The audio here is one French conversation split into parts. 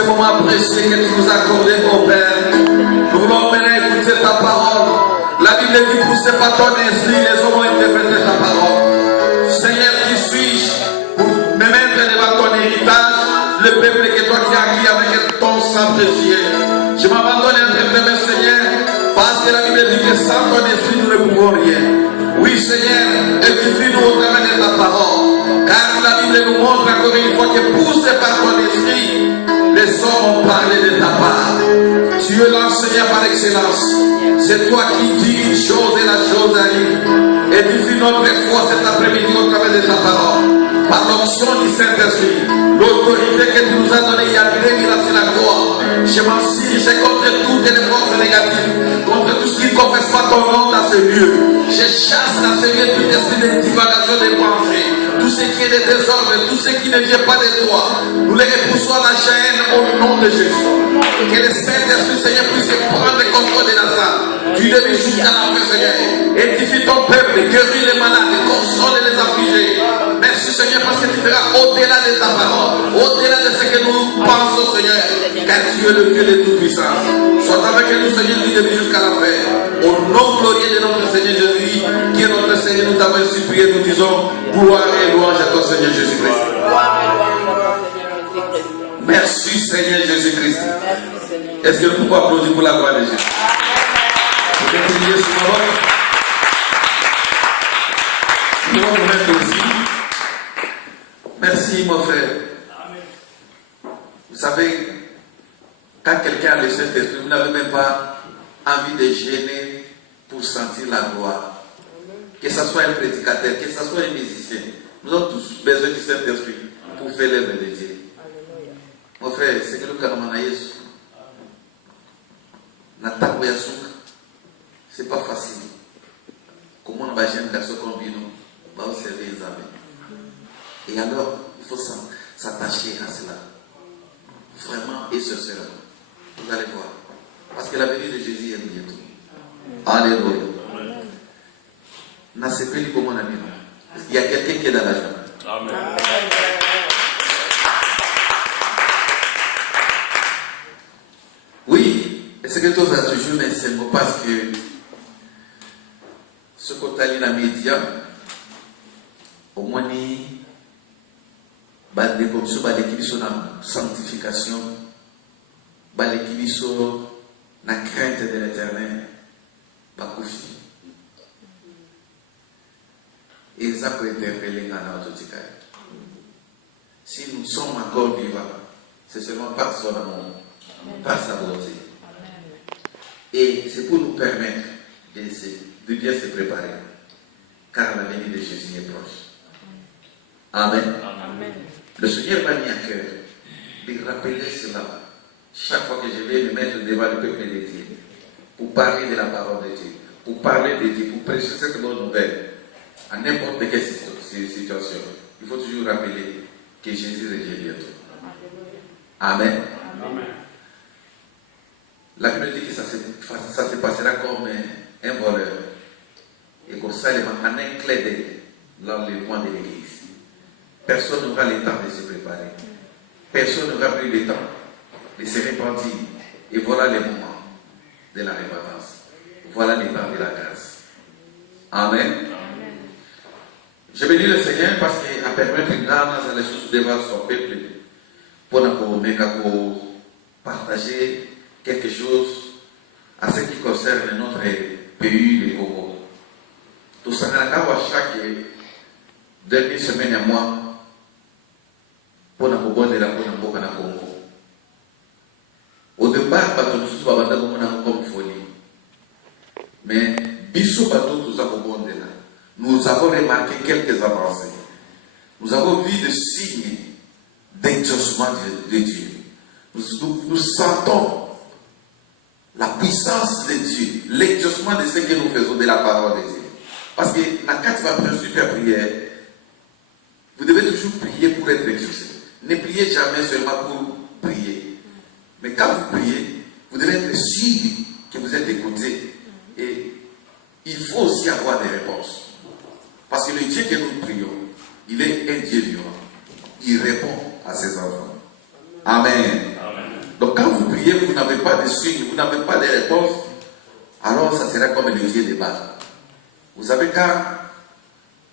ce moment précieux que tu nous as accordé, mon Père. Nous voulons maintenant écouter ta parole. La Bible dit, poussez pas ton esprit, les hommes ont interprété ta parole. Seigneur, qui suis-je pour me mettre devant ton héritage, le peuple que toi tu as acquis avec ton sang précieux. Je m'abandonne entre tes mains, Seigneur, parce que la Bible dit que sans ton esprit, nous ne pouvons rien. Oui, Seigneur, édifie-nous au travers de ta parole. Car la Bible nous montre encore une fois que poussé par ton esprit, les hommes ont parlé de ta part. Tu es l'enseignant par excellence. C'est toi qui dis une chose et la chose arrive. Édifie notre foi cet après-midi au travers de ta parole. Par l'onction du Saint-Esprit, l'autorité que tu nous as donnée il y a 2000 ans sur la croix. Je m'en signe contre toutes les forces négatives, contre tout ce qui ne confesse pas ton nom dans ce lieu. Je chasse dans ce lieu tout esprit de divagation des pensées, tout ce qui est de désordre, tout ce qui ne vient pas de toi. Nous les repoussons à la chaîne au nom de Jésus. Que le Saint-Esprit, Seigneur, puisse prendre le contrôle de la salle, du début jusqu'à la fin, Seigneur. Édifie ton peuple, guéris les malades, console les affligés. Merci, Seigneur, parce que tu feras au-delà de ta parole, au-delà de ce que nous pensons, Seigneur, car tu es le Dieu de toute puissance. Sois avec nous, Seigneur, du début jusqu'à la fin. Au nom glorieux de notre Seigneur Jésus, qui est notre Seigneur, nous t'avons ainsi prié, nous disons gloire et louange à toi, Seigneur Jésus-Christ. Merci, Seigneur Jésus-Christ. Est-ce que nous pouvons applaudir pour la gloire de Jésus? Vous pouvez prier sur parole. Nous allons nous mettre aussi. Merci, mon frère. Vous savez, quand quelqu'un a le Saint-Esprit, vous n'avez même pas envie de gêner pour sentir la gloire. Que ce soit un prédicateur, que ce soit un musicien, nous avons tous besoin du Saint-Esprit pour faire l'œuvre de Dieu. Mon frère, c'est que nous avons c'est pas facile. Comment on va gêner un garçon comme lui, on va observer les amis. Et alors, il faut s'attacher à cela. Vraiment et sincèrement. Vous allez voir. Parce que la venue de Jésus est bientôt. Alléluia. Il y a quelqu'un qui est dans la joie. Amen. Oui, et c'est que toi as toujours un symbole parce que ce qu'on t'a dit dans les médias, au moins, comme ça, l'équipe sur la sanctification, l'équipe sur la crainte de l'éternel, et ça peut interpeller dans notre cas. Si nous sommes encore vivants, c'est seulement par son amour, par sa beauté. Et c'est pour nous permettre de bien se préparer, car la venue de Jésus est proche. Amen. Amen. Le Seigneur m'a mis à cœur de rappeler cela chaque fois que je vais me mettre devant le peuple de Dieu pour parler de la parole de Dieu, pour parler de Dieu, pour prêcher cette bonne nouvelle à n'importe quelle situation. Il faut toujours rappeler que Jésus revient bientôt. Amen. Amen. La Bible dit que ça se passera comme un voleur. Et comme ça, en un clé de l'enlèvement de l'Église. Personne n'aura le temps de se préparer. Personne n'aura plus le temps de se repentir. Et voilà le moment de la repentance. Voilà le temps de la grâce. Amen. Amen. Je bénis le Seigneur parce qu'il a permis de garder les choses devant son peuple pour nous partager quelque chose à ce qui concerne notre pays, le Congo. Tout ça, chaque dernière semaine à moi, pour nous de la Congo. Au départ, nous avons comme folie. Mais, nous avons remarqué quelques avancées. Nous avons vu des signes d'exaucement de Dieu. Nous sentons la puissance de Dieu, l'exaucement de ce que nous faisons de la parole de Dieu. Parce que dans votre principe à prière, vous devez toujours prier pour être exaucé. Ne priez jamais seulement pour prier. Mais quand vous priez, vous devez être sûr que vous êtes écouté. Et il faut aussi avoir des réponses. Parce que le Dieu que nous prions, il est un Dieu vivant. Il répond à ses enfants. Amen. Amen. Donc quand vous priez, vous n'avez pas de signes, vous n'avez pas de réponses, alors ça sera comme le dieu de Baal. Vous savez quand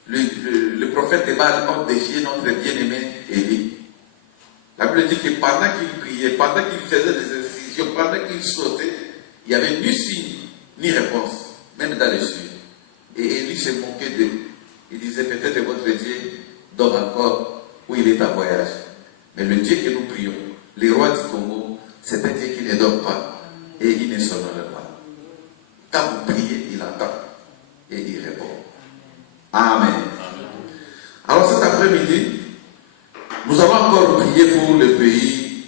le prophète de Baal a défié notre bien-aimé Élie, la Bible dit que pendant qu'il priait, pendant qu'il faisait des exercices, pendant qu'il sautait, il n'y avait ni signe, ni réponse, même dans les cieux. Et Élie se moquait d'eux. Il disait peut-être votre Dieu dort encore ou il est en voyage. Mais le Dieu que nous prions, le roi du Congo, c'est un Dieu qui ne dort pas et il ne s'honore pas. Quand vous priez, il entend et il répond. Amen. Alors cet après-midi, nous allons encore prier pour le pays,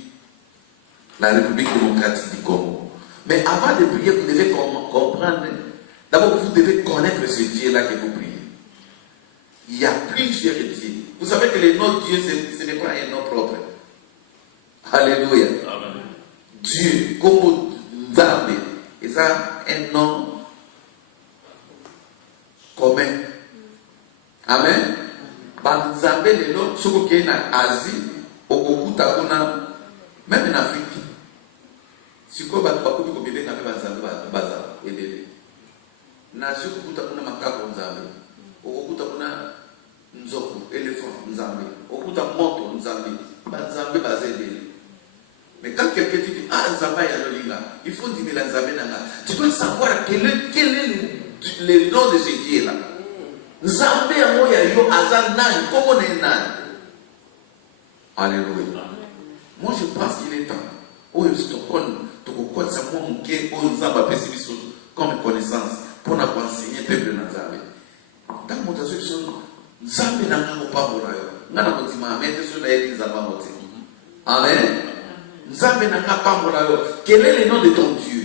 la République démocratique du Congo. Mais avant de prier, vous devez comprendre, d'abord vous devez connaître ce Dieu-là que vous priez. Il y a plusieurs dieux. Vous savez que le nom de Dieu, ce n'est pas un nom propre. Alléluia. Amen. Dieu, comme Nzambe, c'est un nom commun. Amen. Nzambe, le nom, ce qui est en Asie, au Okuta, même en Afrique. Si vous avez un peu de temps, vous avez un peu nation kukuta kuna makako Nzambe, okukuta kuna nzoku, éléphant Nzambe, okukuta moto Nzambe, Nzambe bazeli. Mais quand quelqu'un dit ah Nzambe ya lolinga, il faut dire la Nzambe nanga. Tu dois savoir quel est le nom de ce Dieu là. Nzambe ya moya yo azan nani, comment est nani. Alléluia. Moi je pense qu'il est temps. Oh Stockholm, tu comprends ça moi mon cœur, oh Nzambe pessimisme comme connaissance. Pour nous enseigner le peuple Nzambe. Dans mon traduction, Nzambe n'a pas de n'a pas de Amen. Nzambe n'a pas de quel est le nom de ton Dieu?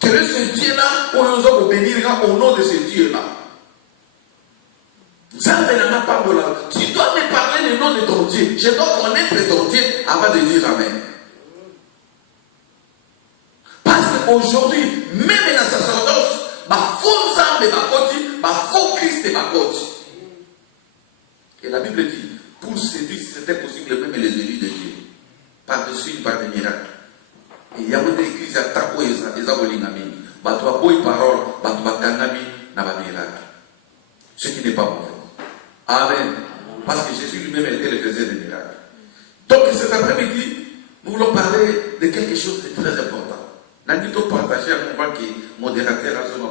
Quel est ce Dieu-là où nous allons bénir au nom de ce Dieu-là? Nzambe n'a pas de tu dois me parler le nom de ton Dieu. Je dois connaître ton Dieu avant de dire Amen. Parce qu'aujourd'hui, même dans la sacerdoce, faux Nzambe bakoti, faux Christ bakoti. Et la Bible dit, pour séduire, si c'était possible, même les élus de Dieu, par-dessus par des miracles. Et il y a des églises à Tako et Zabolingami, Batoa Boy parole, Batoa Kangami, n'a pas miracle. Ce qui n'est pas mauvais. Amen. Parce que Jésus lui-même était le faisait des miracles. Donc cet après-midi, nous voulons parler de quelque chose de très important. Nous avons partagé à comprendre que le modérateur a besoin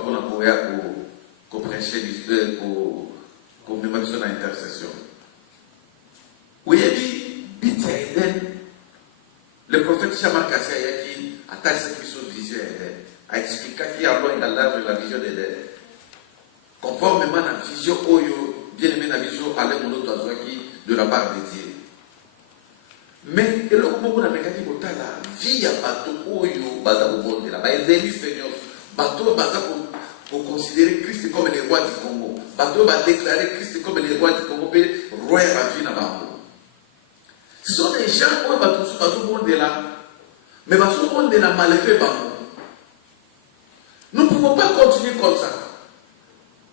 de prêcher l'histoire, pour mémoriser l'intercession. Oui, il dit, le prophète Shaman Kassayaki a taillé cette vision d'Éden, a expliqué qu'il y a la vision d'Éden. Conformément à la vision Oyo, bien aimé la vision Alain Monotazouaki de la part de Dieu. Mais le moment où on a dit que la vie à bateau Oyo, Bazabon, la Baézélie Seigneur, bateau pour considérer Christ comme le roi du Congo, bateau va déclarer Christ comme le roi du Congo, et roi à vie dans Bango. Ce sont des gens qui ont été là, mais ils ont été là mal fait Bango. Nous ne pouvons pas continuer comme ça.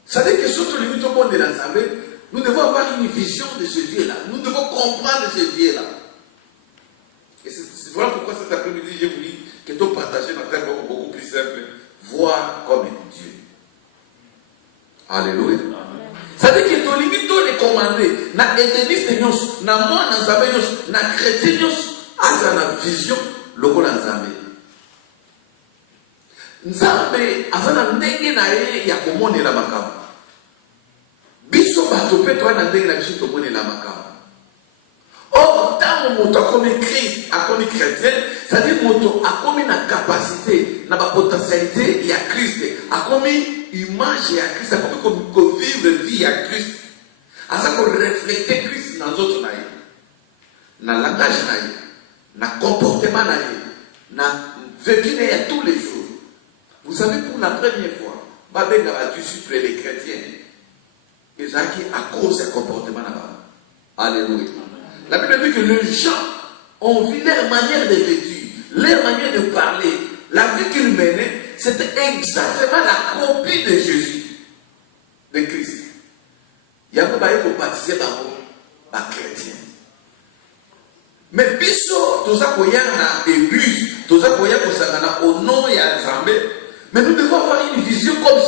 Ça veut dire que surtout les mutuaux de l'Assemblée, nous devons avoir une vision de ce Dieu-là. Nous devons comprendre ce Dieu-là. Et c'est voilà pourquoi cet après-midi, je vous dis que tout partager dans un terme beaucoup plus simple, voir comme Dieu. Alléluia. Ça veut dire que tout les commander, na édéniste nous, na moi, na Nzambe nous, na chrétien nous, à la vision, le coup Nzambe. Nzambe, à la ndenge na ye, ya komone la makam. Biso bato pe toi na ndenge na biso tomone la makam. Or, tant que moto a commis Christ, a commis chrétien, c'est-à-dire moto a commis la capacité, la potentialité, il y a Christ, a commis image à Christ, a commis vivre vie à Christ, a ça qu'on refléter Christ dans d'autres naïs, dans le langage naïs, dans le comportement naïs, dans le vécu naïs tous les jours. Vous savez, pour la première fois, Babel a dû supprimer les chrétiens, et ça à cause du comportement là-bas. Alléluia. La Bible dit que les gens ont vu leur manière de vêtir, leur manière de parler, la vie qu'ils menaient, c'était exactement la copie de Jésus, de Christ. Il y a un peu pour baptiser par chrétien. Mais biso, tout ça, il y a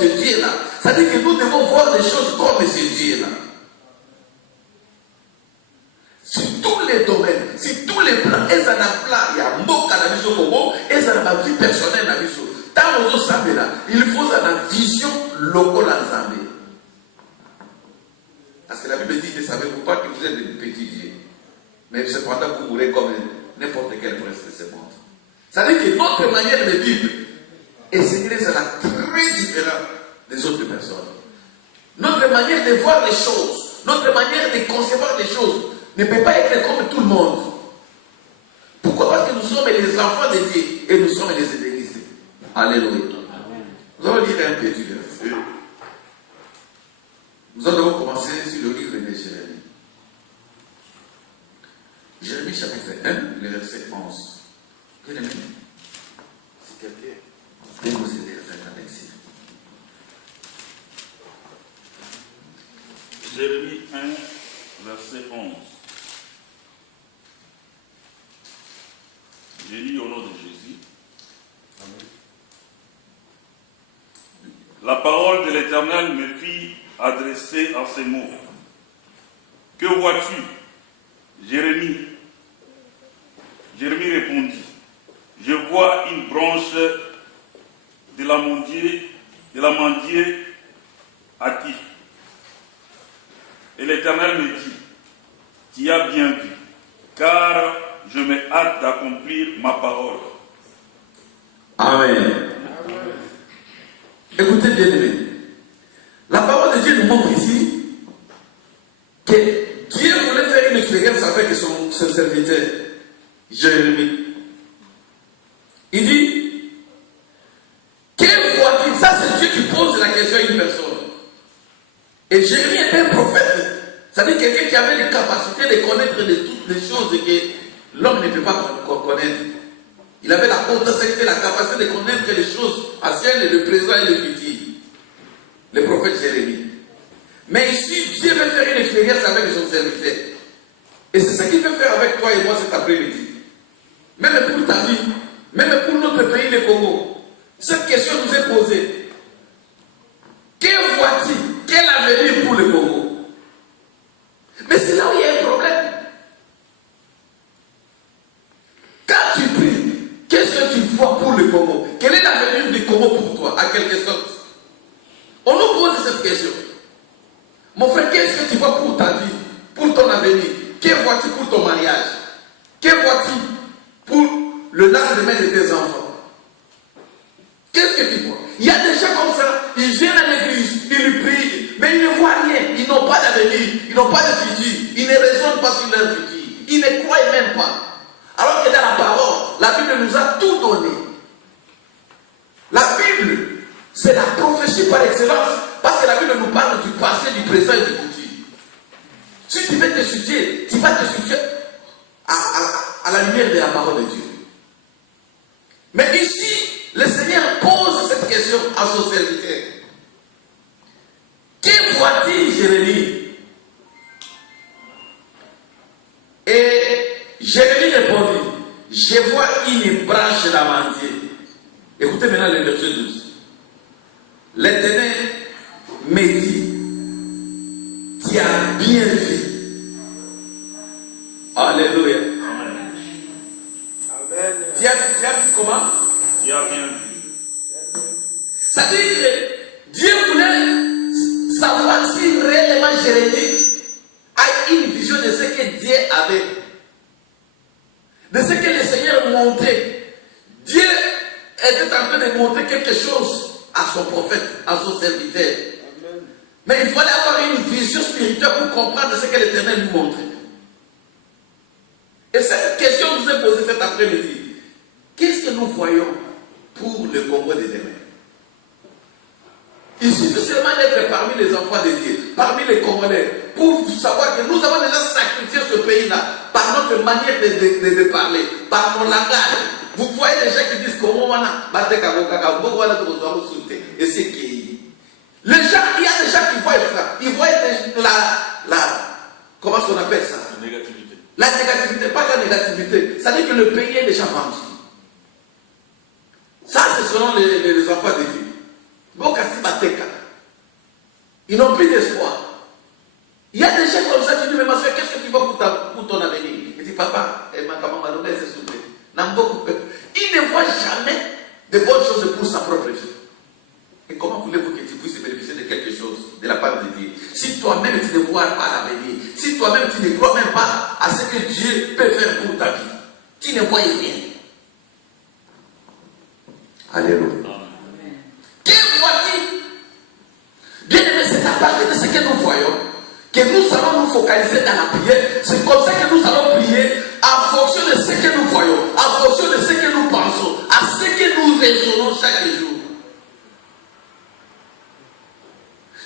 ce Dieu-là. C'est-à-dire que nous devons voir les choses comme ce Dieu-là. Sur tous les domaines, sur tous les plans, ils ont un plan, il y a un mot à la vision Congo, ils ont ma vie personnelle à la vision. Tant aux autres là, il faut une vision locale en Zambie. Parce que la Bible dit, ne savez-vous pas que vous êtes des petits dieux, mais cependant vous mourrez comme n'importe quel prince de ce monde. C'est-à-dire que notre manière de vivre et Seigneur, c'est très différente des autres personnes. Notre manière de voir les choses, notre manière de concevoir les choses ne peut pas être comme tout le monde. Pourquoi? Parce que nous sommes les enfants de Dieu et nous sommes les église. Alléluia. Nous allons lire un petit verset. Nous allons commencer sur le livre de Jérémie. Jérémie chapitre 1, le verset 11. Que le même. C'est quelqu'un. Dès que vous êtes avec ici. Jérémie 1, verset 11. Je lis au nom de Jésus. Amen. La parole de l'Éternel me fit adresser en ces mots. Que vois-tu, Jérémie? Jérémie répondit, je vois une branche de l'amandier actif. Et l'Éternel me dit, tu as bien vu, car je me hâte d'accomplir ma parole. Amen. Amen. Écoutez bien aimé. La parole de Dieu nous montre ici que Dieu voulait faire une expérience avec son serviteur, Jérémie. Il dit, quel vois-tu? Ça c'est Dieu qui pose la question à une personne. Et Jérémie était un prophète. C'est-à-dire quelqu'un qui avait les capacités de connaître de toutes les choses que l'homme ne peut pas connaître. Il avait la potentialité, la capacité de connaître les choses anciennes, le présent et le futur. Le prophète Jérémie. Mais ici, Dieu veut faire une expérience avec son serviteur. Et c'est ce qu'il veut faire avec toi et moi cet après-midi. Même pour ta vie, même pour notre pays, le Congo. Cette question nous est posée. Que vois-tu? Quel avenir pour le Congo? Mais c'est là où il y a un problème. Quand tu pries, qu'est-ce que tu vois pour le Congo? Quel est l'avenir du Congo pour toi, à quelque sorte? On nous pose cette question. Mon frère, qu'est-ce que tu vois pour ta vie, pour ton avenir? Que vois-tu pour ton mariage? Que vois-tu pour le lendemain de tes enfants? Qu'est-ce que tu vois? Il y a des gens comme ça, ils viennent à l'église, ils prient, mais ils ne voient rien. Ils n'ont pas d'avenir, ils n'ont pas de futur, ils ne raisonnent pas sur leur futur, ils ne croient même pas. Alors que dans la parole, la Bible nous a tout donné. La Bible, c'est la prophétie par excellence, parce que la Bible nous parle du passé, du présent et du futur. Si tu veux t'étudier, tu vas t'étudier à la lumière de la parole de Dieu. Mais ici, le Seigneur pose cette question à son serviteur. Que vois-tu, Jérémie? Et Jérémie répondit, je vois une branche d'amandier. Écoutez maintenant le verset 12. L'Éternel me dit, tu as bien vu. Alléluia. Amen. Tu as vu comment? Tu as bien vu. Ça veut dire que Dieu voulait savoir si réellement Jérémie a une vision de ce que Dieu avait. De ce que le Seigneur montrait. Dieu était en train de montrer quelque chose à son prophète, à son serviteur. Amen. Mais il fallait avoir une vision spirituelle pour comprendre ce que l'Éternel nous montrait. Et cette question nous est posée cet après-midi. Qu'est-ce que nous voyons pour le Congo de demain? Il suffit seulement d'être parmi les enfants de Dieu, parmi les Congolais, pour savoir que nous avons déjà sacrifié ce pays-là par notre manière de parler, par mon langage. Vous voyez les gens qui disent comment on a et c'est qui. Les gens, il y a des gens qui voient ça. Ils voient comment on appelle ça? La négativité. La négativité, pas la négativité. Ça veut dire que le pays est déjà vendu. Ça, c'est selon les enfants de Dieu. Ils n'ont plus d'espoir. Il y a des gens comme ça, tu dis, mais ma soeur, qu'est-ce que tu veux pour ton avenir? Il dit, papa, ma maman m'a donné, c'est soufflé. Il ne voit jamais de bonnes choses pour sa propre vie. Et comment voulez-vous que tu puisses bénéficier de quelque chose de la part de Dieu? Si toi-même tu ne vois pas l'avenir, si toi-même tu ne crois même pas à ce que Dieu peut faire pour ta vie, tu ne vois rien. Alléluia. Que vois-tu? Bien aimé, c'est à partir de ce que nous voyons que nous allons nous focaliser dans la prière. C'est comme ça que nous allons prier en fonction de ce que nous voyons, en fonction de ce que nous pensons, à ce que nous raisonnons chaque jour.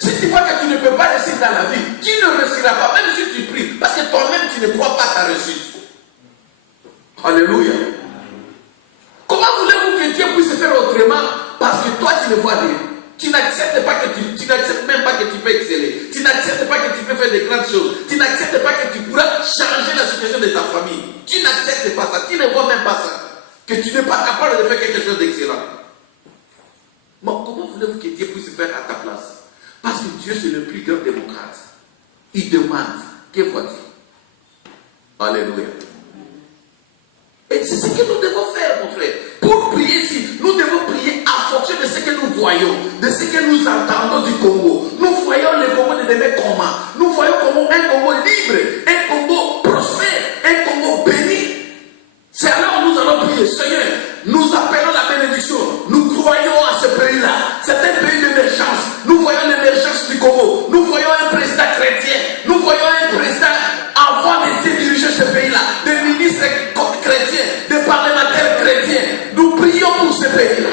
Si tu vois que tu ne peux pas réussir dans la vie, tu ne réussiras pas, même si tu pries, parce que toi-même tu ne crois pas à ta réussite. Alléluia. Comment voulez-vous que Dieu puisse faire autrement? Parce que toi tu ne vois rien. Tu n'acceptes pas que tu n'acceptes même pas que tu peux exceller. Tu n'acceptes pas que tu peux faire de grandes choses. Tu n'acceptes pas que tu pourras changer la situation de ta famille. Tu n'acceptes pas ça. Tu ne vois même pas ça. Que tu n'es pas capable de faire quelque chose d'excellent. Bon, comment voulez-vous que Dieu puisse faire à ta place? Parce que Dieu c'est le plus grand démocrate. Il demande, que vois-tu? Alléluia. Et c'est ce que nous devons faire, mon frère. Pour prier ici, nous devons prier en fonction de ce que nous voyons, de ce que nous entendons du Congo. Nous voyons le Congo de demain comment? Nous voyons comment un Congo libre, un Congo prospère, un Congo béni. C'est alors où nous allons prier. Seigneur, nous appelons la bénédiction. Nous croyons à ce pays-là. C'est un pays d'émergence. Nous voyons l'émergence du Congo. Nous voyons un président chrétien. Nous voyons un président avant de diriger ce pays-là. Des ministres chrétiens, des parlementaires chrétiens. Nous prions pour ce pays-là.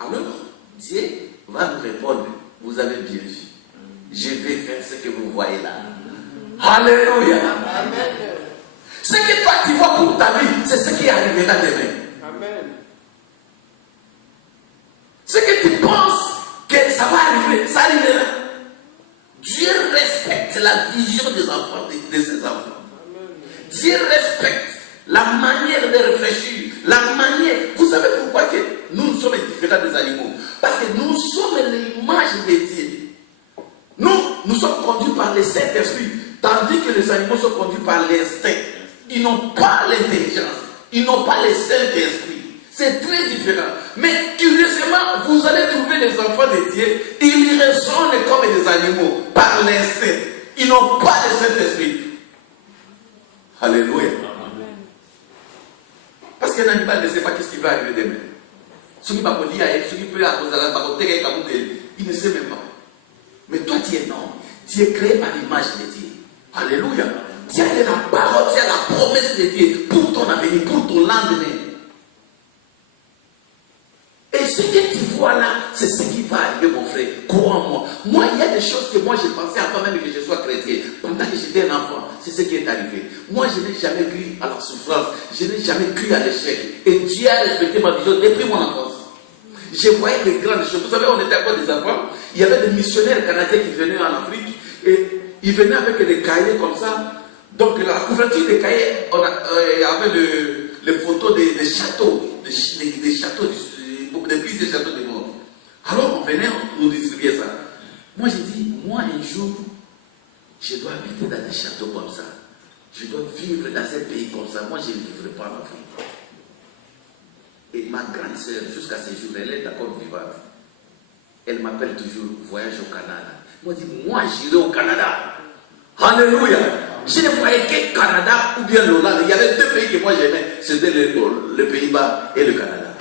Alors, Dieu va nous répondre. Vous avez bien vu. Je vais faire ce que vous voyez là. Alléluia. Amen. Ce que toi tu vois pour ta vie, c'est ce qui arrivera demain. Amen. Ce que tu penses que ça va arriver, ça arrivera. Dieu respecte la vision des enfants, de ses enfants. Amen. Dieu respecte la manière de réfléchir, la manière. Vous savez pourquoi que nous sommes différents des animaux? Parce que nous sommes l'image de Dieu. Nous sommes conduits par le Saint-Esprit, tandis que les animaux sont conduits par l'instinct. Ils n'ont pas l'intelligence, ils n'ont pas le Saint-Esprit. C'est très différent. Mais curieusement, vous allez trouver les enfants de Dieu, ils résonnent comme des animaux, par l'instinct. Ils n'ont pas le Saint-Esprit. Alléluia. Parce qu'un animal ne sait pas ce qui va arriver demain. Il ne sait même pas. Mais toi, tu es non. Tu es créé par l'image de Dieu. Alléluia. Tu as la parole, tu as la promesse de Dieu pour ton avenir, pour ton lendemain. Et ce que tu vois là, c'est ce qui va arriver, mon frère. Crois-moi. Moi, il y a des choses que moi j'ai pensé avant même que je sois chrétien. Pendant que j'étais un enfant, c'est ce qui est arrivé. Moi, je n'ai jamais cru à la souffrance. Je n'ai jamais cru à l'échec. Et Dieu a respecté ma vision depuis mon enfance. Je voyais des grandes choses. Vous savez, on était encore des enfants. Il y avait des missionnaires canadiens qui venaient en Afrique. Et ils venaient avec des cahiers comme ça. Donc, la couverture des cahiers, il y avait les photos des châteaux. Des châteaux, d'églises des châteaux du monde. Alors, on venait, on distribuait ça. Moi, j'ai dit, moi, un jour, je dois habiter dans des châteaux comme ça. Je dois vivre dans un pays comme ça. Moi, je ne vivrai pas en Afrique. Et ma grande sœur, jusqu'à ce jour, elle est encore vivante. Elle m'appelle toujours voyage au Canada. Moi, je dis, moi, j'irai au Canada. Alléluia. Je ne voyais que Canada ou bien l'Hollande. Il y avait deux pays que moi j'aimais. C'était le Pays-Bas et le Canada.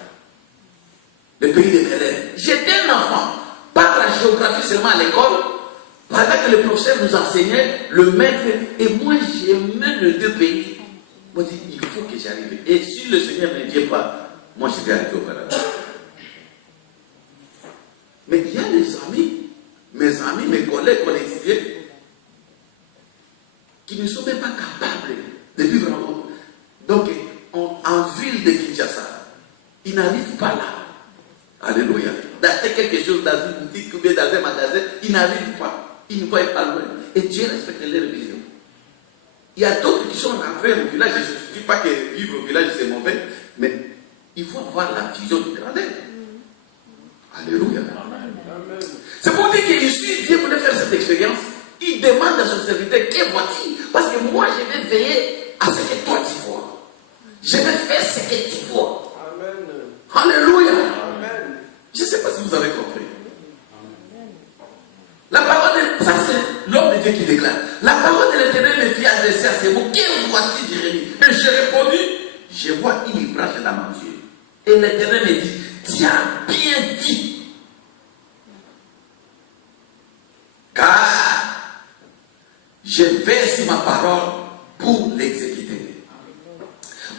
Le pays de mes rêves. J'étais un enfant. Par la géographie seulement à l'école. Pendant que le professeur nous enseignait, le maître, et moi j'aimais les deux pays. Moi je dis, il faut que j'arrive. Et si le Seigneur ne vient pas, moi je vais arriver au Canada. Mais il y a des amis, mes collègues qu'on étudiait, qui ne sont même pas capables de vivre donc en ville de Kinshasa. Ils n'arrivent pas là. Alléluia. D'acheter quelque chose dans une boutique ou bien dans un magasin, ils n'arrivent pas. Ils ne voient pas loin. Et Dieu respecte leur vision. Il y a d'autres qui sont rentrés au village. Je ne dis pas que vivre au village c'est mauvais, mais il faut avoir la vision de grandeur. Alléluia. C'est pour dire qu'ici, Dieu voulait faire cette expérience. Il demande à son serviteur, que vois-tu? Parce que moi, je vais veiller à ce que toi tu vois. Je vais faire ce que tu vois. Amen. Alléluia. Amen. Je ne sais pas si vous avez compris. La parole de... Ça, c'est l'homme de Dieu qui déclare. La parole de l'Éternel me fit adresser à ces mots. Que vois-tu, Jérémie? Et j'ai répondu, je vois une branche dans mon Dieu. Et l'Éternel me dit, tu as bien dit. Car je vais sur ma parole pour l'exécuter.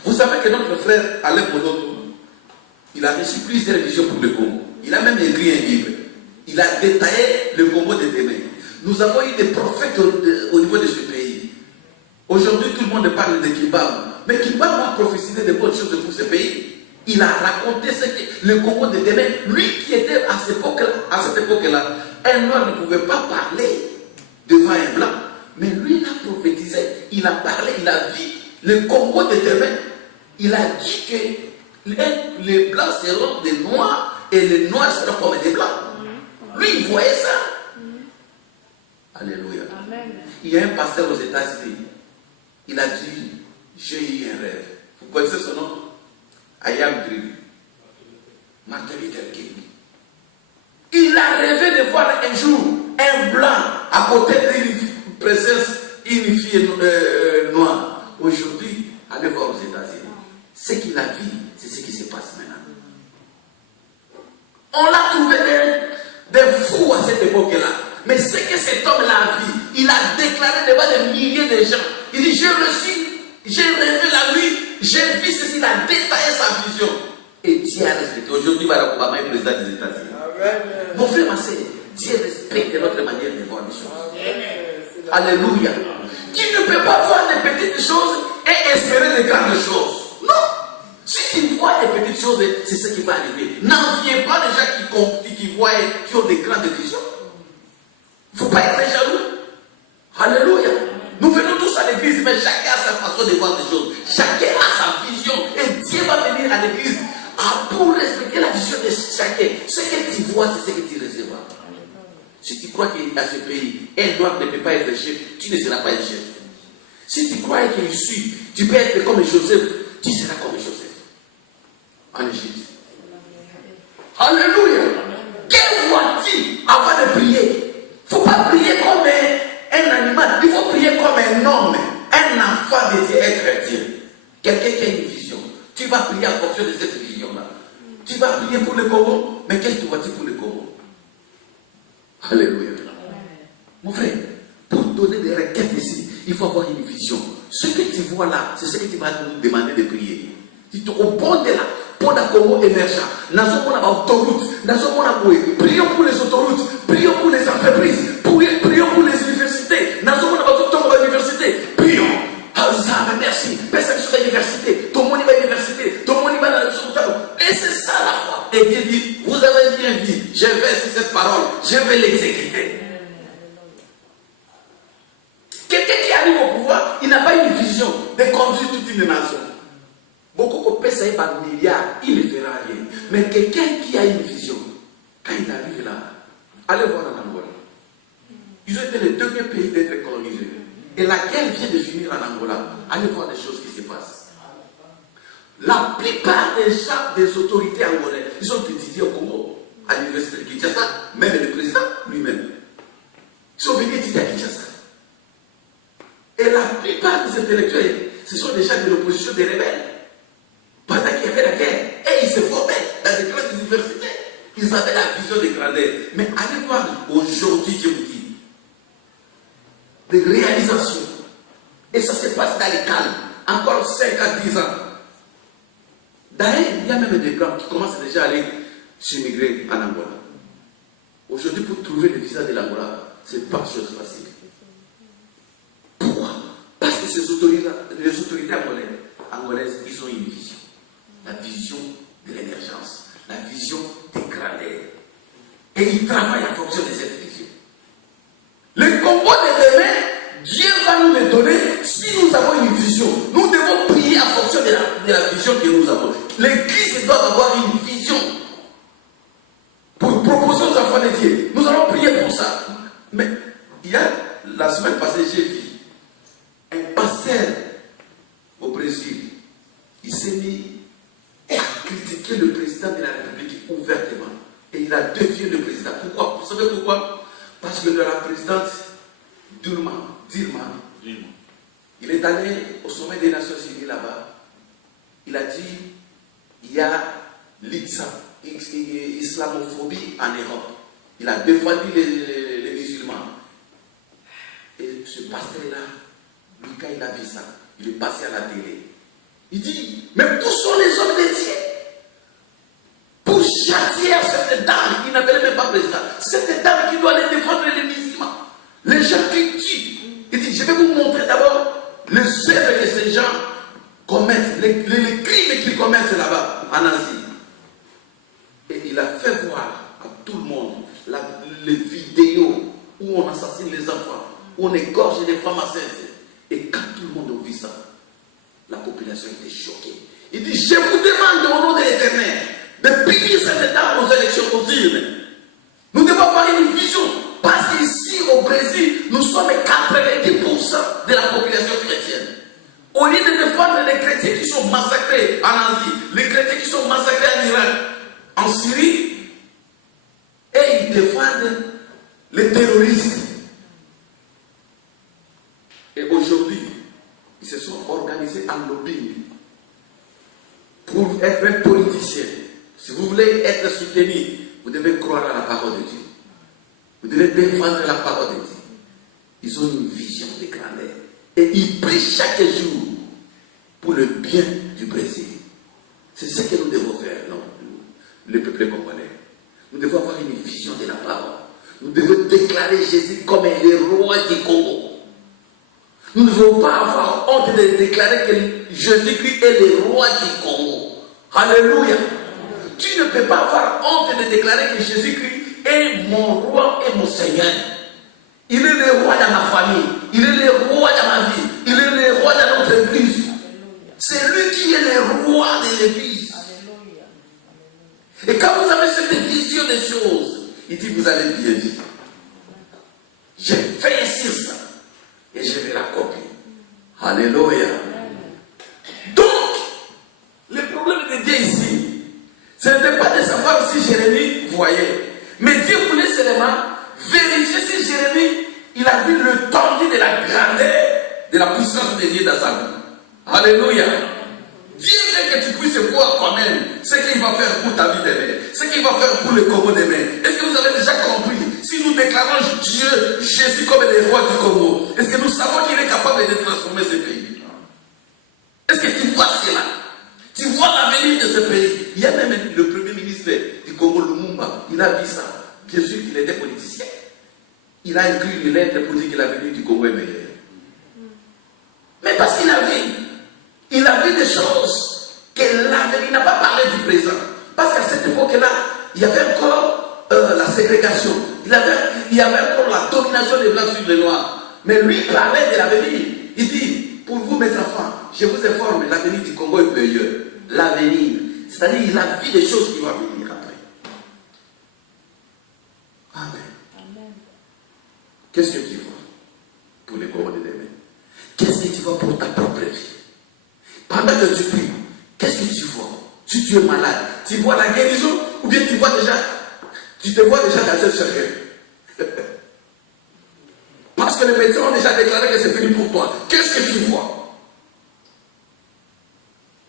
Vous savez que notre frère Alain Monoto, il a reçu plusieurs visions pour le Congo. Il a même écrit un livre. Il a détaillé le Congo de demain. Nous avons eu des prophètes au niveau de ce pays. Aujourd'hui, tout le monde parle de Kimbam. Mais Kimbam a prophétisé de bonnes choses pour ce pays. Il a raconté ce que le Congo de demain, lui qui était à cette époque-là, un noir ne pouvait pas parler devant un blanc. Mais lui, il a prophétisé, il a parlé, il a vu le Congo de demain. Il a dit que les blancs seront des noirs et les noirs seront comme des blancs. Lui, il voyait ça. Alléluia. Amen. Il y a un pasteur aux États-Unis. Il a dit, j'ai eu un rêve. Vous connaissez son nom? I am dream. Martin Luther King. Il a rêvé de voir un jour un blanc à côté d'une présence, une fille noire. Aujourd'hui, allez voir aux États-Unis. Ce qu'il a vu, c'est ce qui se passe maintenant. On l'a trouvé des fous à cette époque-là. Mais ce que cet homme-là a vu, il a déclaré devant des milliers de gens. Il dit, j'ai rêvé la nuit, j'ai vu ceci, il a détaillé sa vision. Et Dieu a respecté. Aujourd'hui, Barack Obama est président des États-Unis. Mon frère, ma soeur, Dieu respecte notre manière de voir les choses. Alléluia. Tu ne peux pas voir des petites choses et espérer des grandes choses. Non. Si tu vois des petites choses, c'est ce qui va arriver. N'enviez pas les gens qui voient, qui ont des grandes visions. Il ne faut pas être jaloux. Alléluia. Nous venons tous à l'église, mais chacun a sa façon de voir les choses. Chacun a sa vision. Et Dieu va venir à l'église pour respecter la vision de chacun. Ce que tu vois, c'est ce que tu recevras. Si tu crois qu'à ce pays, un noir ne peut pas être chef, tu ne seras pas un chef. Si tu crois qu'ici, tu peux être comme Joseph, tu seras comme Joseph. En Égypte. Alléluia. Que vois-tu avant de prier? Il ne faut pas prier comme un animal, il faut prier comme un homme, un enfant de Dieu, être Dieu. Quelqu'un qui a une vision. Tu vas prier en fonction de cette vision-là. Tu vas prier pour le Congo, mais qu'est-ce que tu vois-tu pour le Congo? Alléluia. Mon frère, pour donner des requêtes ici, il faut avoir une vision. Ce que tu vois là, c'est ce que tu vas nous demander de prier. Tu te au bon de là, pour la Congo émergent. Nous avons autoroute, prions pour les autoroutes, prions pour les entreprises, prions pour les universités. Nous avons l'université, prions. Merci. Personne sur l'université, tout le monde va à l'université, tout le monde va dans le sultan. Et c'est ça la foi. Et Dieu dit, vous avez bien dit, je vais sur cette parole, je vais l'exécuter. Quelqu'un qui arrive au pouvoir, il n'a pas une vision de conduire toute une nation. Beaucoup de personnes par milliards, il ne fera rien. Mais quelqu'un qui a une vision, quand il arrive là, allez voir en Angola. Ils ont été les derniers pays d'être colonisés. Et la guerre vient de finir en Angola. Allez voir les choses qui se passent. La plupart des gens, des autorités angolaises, ils ont étudié au Congo, à l'université de Kinshasa, même le président lui-même. Ils sont venus étudier à Kinshasa. Et la plupart des intellectuels, ce sont des gens de l'opposition, des rebelles. Pendant qu'il y avait la guerre, et ils se formaient dans les grandes universités. Ils avaient la vision de grandeur. Mais allez voir aujourd'hui, je vous dis, des réalisations. Et ça se passe dans les calmes. Encore 5 à 10 ans. D'ailleurs, il y a même des blancs qui commencent déjà à aller s'immigrer en Angola. Aujourd'hui, pour trouver le visa de l'Angola, ce n'est pas chose facile. Pourquoi? Parce que les autorités angolaises, ils ont une vision. La vision de l'émergence. La vision des grandeurs. Et ils travaillent en fonction de cette vision. Le Congo de demain, Dieu va nous le donner si nous avons une vision. Nous devons prier en fonction de la vision que nous avons. L'Église doit avoir une vision pour Mais il y a, la semaine passée, j'ai vu un pasteur au Brésil. Il s'est mis à critiquer le président de la République ouvertement. Et il a défié le président. Pourquoi? Vous savez pourquoi? Parce que la présidente Dilma, il est allé au sommet des Nations Unies là-bas. Il a dit, il y a l'islamophobie en Europe. Il a défendu les musulmans. Et ce pasteur-là, lui, quand il a vu ça, il est passé à la télé. Il dit, mais où sont les hommes de Dieu pour châtier cette dame? Il n'appelait même pas président. Cette dame qui doit aller défendre les musulmans. Les gens qui tuent. Il dit, je vais vous montrer d'abord les œuvres que ces gens commettent, les crimes qu'ils commettent là-bas, en Asie. Et il a fait voir à tout le monde les vidéos où on assassine les enfants, où on égorge les femmes enceintes. Et quand tout le monde a vu ça, la population était choquée. Il dit, je vous demande au nom de l'Éternel de punir cette dame aux élections aux urnes. Nous devons avoir une vision. Parce qu'ici au Brésil, nous sommes 90% de la population chrétienne. Au lieu de défendre les chrétiens qui sont massacrés en Asie, les chrétiens qui sont massacrés en Irak, en Syrie, et ils défendent les terroristes. Et aujourd'hui, ils se sont organisés en lobbying pour être un politicien. Si vous voulez être soutenu, vous devez croire à la parole de Dieu. Vous devez défendre la parole de Dieu. Ils ont une vision de grandeur. Et ils prient chaque jour pour le bien du Brésil. C'est ce que nous devons faire, non, le peuple congolais. Nous devons avoir une vision de la parole. Nous devons déclarer Jésus comme le roi du Congo. Nous ne devons pas avoir honte de déclarer que Jésus-Christ est le roi du Congo. Alléluia. Tu ne peux pas avoir honte de déclarer que Jésus-Christ est mon roi et mon Seigneur. Il est le roi dans ma famille. Il est le roi dans ma vie. Il est le roi dans notre église. C'est lui qui est le roi de l'église. Et quand vous avez cette vision des choses, il dit, vous allez bien vivre. J'ai fait ici ça. Et je vais la copier. Alléluia. Donc, le problème de Dieu ici, ce n'était pas de savoir si Jérémie voyait. Mais Dieu voulait seulement vérifier si Jérémie, il a vu l'étendue de la grandeur, de la puissance de Dieu dans sa vie. Alléluia. Dieu veut que tu puisses voir quand même ce qu'il va faire pour ta vie demain, ce qu'il va faire pour le Congo demain. Est-ce que vous avez déjà compris? Si nous déclarons Dieu, Jésus comme le roi du Congo, est-ce que nous savons qu'il est capable de transformer ce pays? Est-ce que tu vois cela? Tu vois l'avenir de ce pays? Il y a même le premier ministre du Congo, Lumumba, il a vu ça. Bien sûr qu'il était politicien. Il a écrit une lettre pour dire que l'avenir du Congo est meilleur. Mais parce qu'il a vu des choses que l'avenir n'a pas parlé du présent. Parce qu'à cette époque-là, il y avait encore la ségrégation. Il y avait encore la domination des blancs sur les noirs. Mais lui parlait de l'avenir. Il dit, pour vous mes enfants, je vous informe, l'avenir du Congo est meilleur. L'avenir. C'est-à-dire, il a vu des choses qui vont venir après. Amen. Amen. Qu'est-ce que tu vois pour les Congo de demain? Qu'est-ce que tu vois pour ta propre vie? Pendant que tu pries, qu'est-ce que tu vois? Si tu es malade, tu vois la guérison ou bien tu te vois déjà dans un cercueil? Parce que les médecins ont déjà déclaré que c'est fini pour toi. Qu'est-ce que tu vois?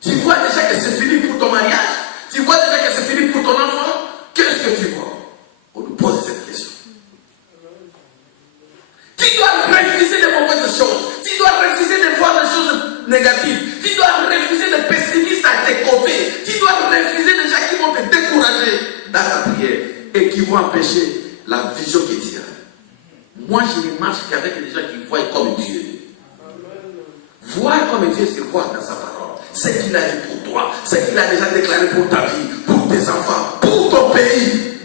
Tu vois déjà que c'est fini pour ton mariage? Tu vois déjà que c'est fini pour ton enfant? Qu'est-ce que tu vois? On nous pose cette question. Tu dois refuser de mauvaises choses. Tu dois refuser de voir des choses négatives. Tu dois refuser de pessimistes à tes côtés. Tu dois refuser des gens qui vont te décourager dans ta prière et qui vont empêcher la vision qui tire. Moi, je ne marche qu'avec des gens qui voient comme Dieu. Voir comme Dieu, c'est voir dans sa parole. Ce qu'il a dit pour toi, ce qu'il a déjà déclaré pour ta vie, pour tes enfants, pour ton pays.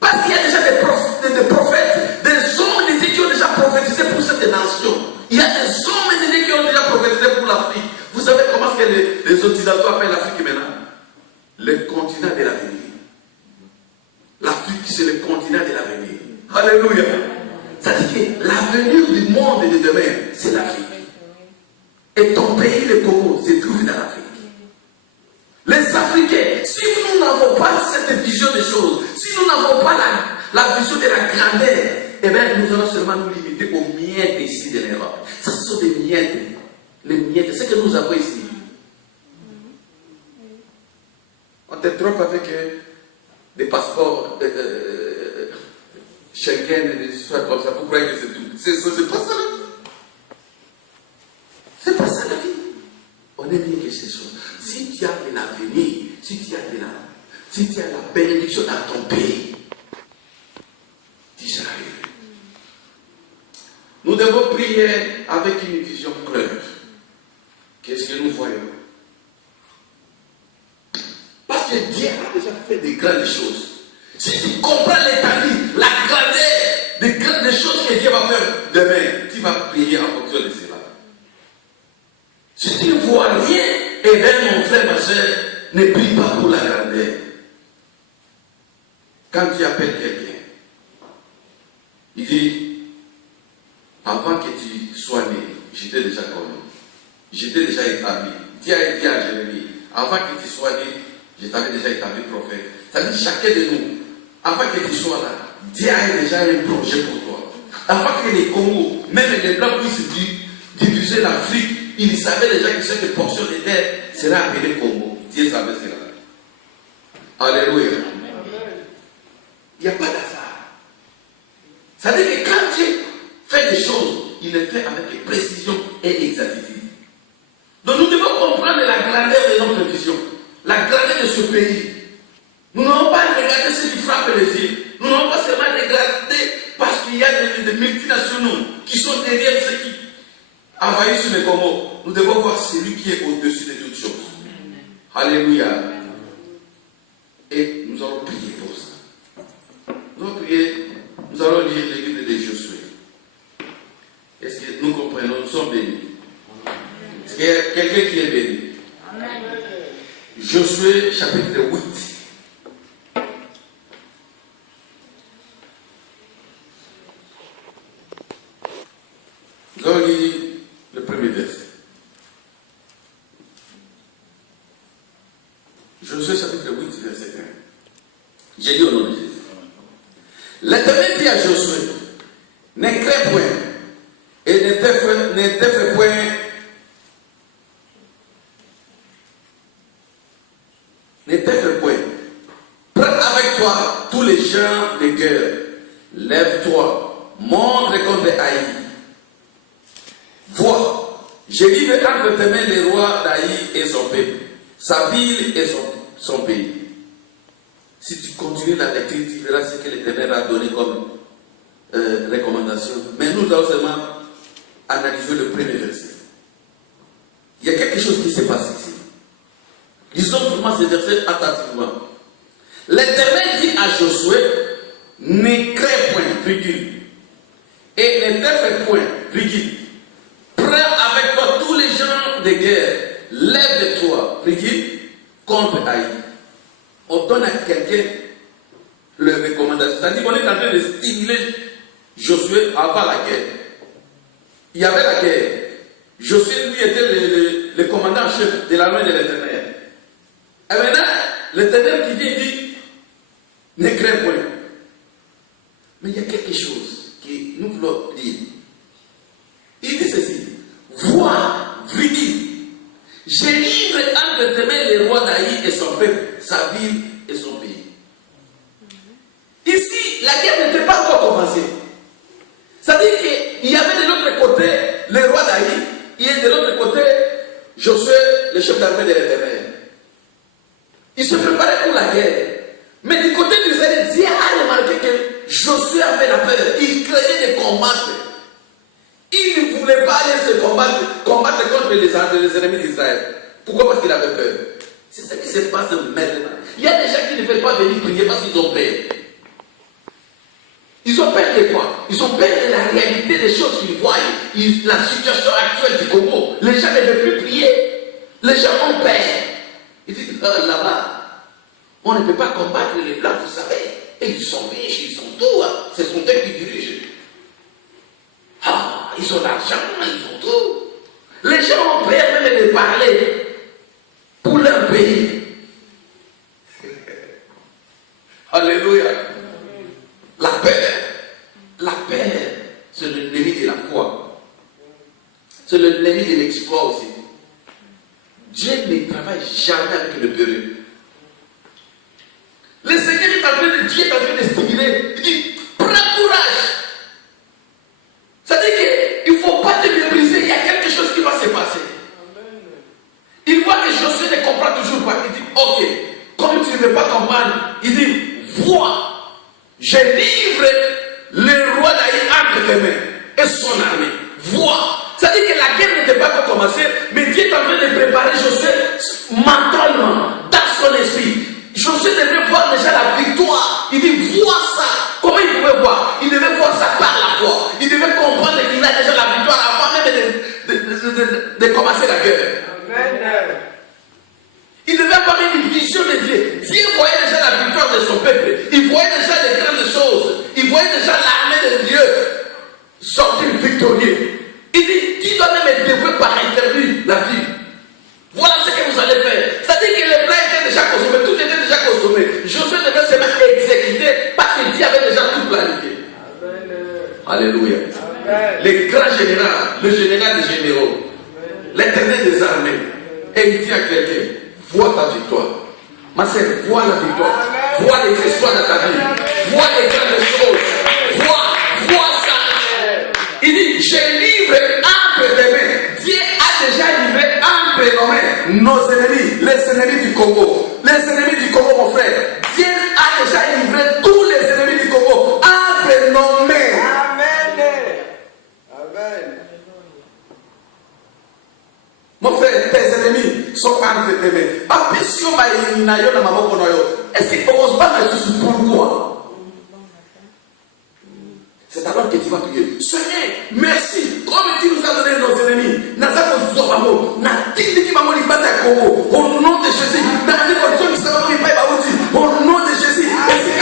Parce qu'il y a déjà des prophètes, des hommes de Dieu qui ont déjà prophétisé pour cette nation. Il y a des hommes de Dieu qui ont déjà prophétisé pour l'Afrique. Vous savez comment est-ce que les Occidentaux appellent l'Afrique maintenant? Le continent de l'avenir. L'Afrique, c'est le continent de l'avenir. Alléluia. Ça dit que l'avenir du monde et de demain, c'est l'Afrique. Et ton pays, le Congo, se trouve dans l'Afrique. Les Africains, si nous n'avons pas cette vision des choses, si nous n'avons pas la vision de la grandeur, eh bien, nous allons seulement nous limiter aux miettes ici de l'Europe. Ça, ce sont des miettes. Les miettes, c'est ce que nous avons ici. On te trompe avec des passeports Schengen et des choses comme ça. Vous croyez que c'est tout. C'est pas ça la vie. C'est pas ça la vie. On est mieux que ces choses. Si tu as de l'avenir, si tu as la bénédiction dans ton pays, d'Israël, nous devons prier avec une vision claire. Qu'est-ce que nous voyons? Parce que Dieu a déjà fait de grandes choses. Si tu comprends l'étendue, la grandeur des choses que Dieu va faire demain, tu vas prier en fonction de cela. Si tu ne vois rien, eh bien mon frère, ma soeur, ne prie pas pour la grandeur. Quand tu appelles quelqu'un, il dit, avant que tu sois né, j'étais déjà connu, j'étais déjà établi. Dieu a dit à Jérémie, avant que tu sois né, je t'avais déjà établi prophète. Ça dit chacun de nous, avant que tu sois là, Dieu a déjà un projet pour toi. Avant que les Congo, même les Blancs puissent diviser l'Afrique, il savait déjà que cette portion de terre sera appelée Congo. Dieu savait cela. Alléluia. Il n'y a pas d'hasard. Ça veut dire que quand Dieu fait des choses, il les fait avec précision et exactitude. Donc nous devons comprendre la grandeur de notre vision, la grandeur de ce pays. Nous n'avons pas regardé ce qui frappe les yeux. Nous n'avons pas seulement regardé parce qu'il y a des multinationaux qui sont derrière ceux qui envahissent le Congo. Nous devons voir celui qui est au-dessus de toutes choses. Alléluia. Et nous allons prier pour ça. Nous allons prier, nous allons lire le livre de Josué. Est-ce que nous comprenons? Nous sommes bénis. Est-ce qu'il y a quelqu'un qui est béni? Josué chapitre 8. Nous allons lire le premier verset. Josué chapitre 8, verset 1. J'ai dit au nom de Jésus. L'Éternel dit à Josué, ne crains point et ne t'effraie point. Ne t'effraie point. Prends avec toi tous les gens de guerre. Lève-toi, monte contre Haï. Vois, je livre entre tes mains les rois d'Haï et son peuple, sa ville et son pays. Si tu continues la lecture, tu verras ce que l'Éternel a donné comme recommandation. Mais nous allons seulement analyser le premier verset. Il y a quelque chose qui se passe ici. Lisons vraiment ce verset attentivement. L'Éternel dit à Josué, ne crains point, virgule, et ne t'effraie point, virgule. Prends avec toi tous les gens de guerre, lève-toi, virgule, contre Haï. On donne à quelqu'un le recommandation. C'est-à-dire qu'on est en train de stimuler Josué avant la guerre. Il y avait la guerre. Josué, lui, était le commandant en chef de l'armée de l'Éternel. Et maintenant, l'Éternel qui vient dit, ne crains point. Mais il y a quelque chose que nous voulons dire. Il dit ceci, vois, virgule, je livre entre tes mains les rois d'Haï et son peuple, sa ville et son pays. Ici, la guerre n'était pas encore commencée. C'est-à-dire qu'il y avait de l'autre côté les rois d'Haï, il y a de l'autre côté Josué, le chef d'armée de l'Éternel. Il se préparait pour la guerre. Mais du côté d'Israël, Dieu a remarqué que Josué avait la peur. Il craignait de combattre. Il ne voulait pas aller se combattre contre les ennemis d'Israël. Pourquoi? Parce qu'il avait peur. C'est ce qui se passe maintenant. Il y a des gens qui ne veulent pas venir prier parce qu'ils ont peur. Ils ont peur de quoi? Ils ont peur de la réalité des choses qu'ils voient. La situation actuelle du Congo. Les gens ne veulent plus prier. Les gens ont peur. Ils disent, là-bas, on ne peut pas combattre les Blancs, vous savez. Et ils sont riches, ils ont tout. Hein. Ce sont eux qui dirigent. Ah, ils ont l'argent, ils ont tout. Les gens ont peur même de parler pour leur pays. Alléluia. La paix, c'est l'ennemi de la foi. C'est l'ennemi de l'exploit aussi. Dieu ne travaille jamais avec le peureux. Le Seigneur est en train de dire, est en train de stimuler. Il dit, prends courage. C'est-à-dire qu'il ne faut pas te mépriser, il y a quelque chose qui va se passer. Il voit que Josué ne comprend toujours pas. Il dit, ok, comme tu ne veux pas comprendre, il dit, vois, je livre le roi d'Aïe entre tes mains et son armée. Vois. C'est-à-dire que la guerre n'était pas encore commencée, mais Dieu est en train de préparer Josué mentalement, dans son esprit. Josué devait voir déjà la victoire. Il dit, vois ça. Comment il pouvait voir? Il devait voir ça par la foi. Il devait comprendre qu'il a déjà la victoire avant même de commencer la guerre. Amen. Il devait avoir une vision de Dieu. Dieu voyait déjà la victoire de son peuple. Il voyait déjà les grandes choses. Il voyait déjà l'armée de Dieu sortir victorieux. Il dit, tu dois même dévouer par interdit la vie. Voilà ce que vous allez faire. C'est-à-dire que les plans étaient déjà consommés, tout était déjà consommé. Josué devait se mettre à exécuter parce que Dieu avait déjà tout planifié. Amen. Alléluia. Amen. Le grand général, le général des généraux, l'Éternel des armées, et il dit à quelqu'un, vois ta victoire. Ma sœur, vois la victoire. Amen. Vois les histoires de ta vie. Amen. Vois les grandes choses. Vois ça. Il dit, je livre entre tes mains. Dieu a déjà livré entre nos mains nos ennemis, les ennemis du Congo. Les ennemis du Congo, mon frère. Dieu a déjà livré tous les ennemis du Congo entre nos mains. Amen. Amen. Mon frère, tes ennemis sont entre tes mains. Est-ce qu'il ne commence pas à se pourquoi? C'est alors que tu vas prier. Seigneur, merci. Comme tu nous as donné nos ennemis, au nom de Jésus, au nom de Jésus, au